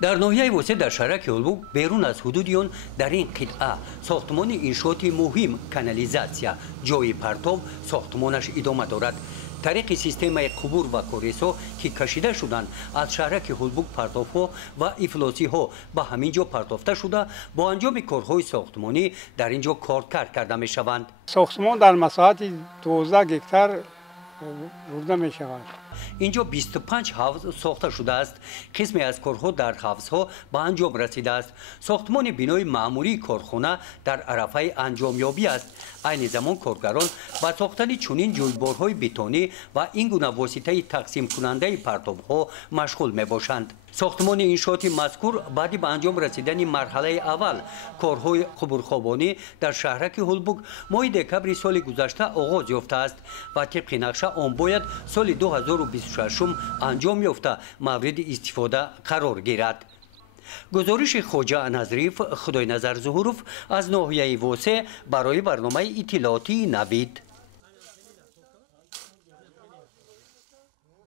در ناحیه وسط در شهرک هولبوگ بیرون از حدود آن در این قطعه ساختمان انشاءات مهم کانالیزاسیا جای پرتاب ساختمانش ادامه دارد. طریق سیستم قبور و کوریسو که کشیده شدند از شهرک هولبوگ پرتاب‌ها و افلاسی ها به همین جا پرتافته شده با انجام کارهای ساختمانی در اینجا کارکرد کرده می شوند. ساختمان در مساحت 12 هکتار برده می شود. اینجا 25 حوض ساخته شده است. قسمی از کارها در حوضها به انجام رسیده است. ساختمان بینای معمولی کارخانه در عرفه انجامیابی است. عین زمان کارگران با ساختن چنین جویبارهای بتونی و این گونه واسطه تقسیم کننده پرتاب‌ها مشغول می باشند. ساختمان انشاءات مذکور بعد به انجام رسیدن مرحله اول کارهای قبورخوابانی در شهرک هولبوگ ماه دکبر سال گذشته آغاز یافته است و طبق نقشه آن باید سال 2026 انجام یافته مورد استفاده قرار گیرد. گزارش خواجه نظریف خدای نظر ظهوروف از ناحیه واسه برای برنامه اطلاعاتی نوید.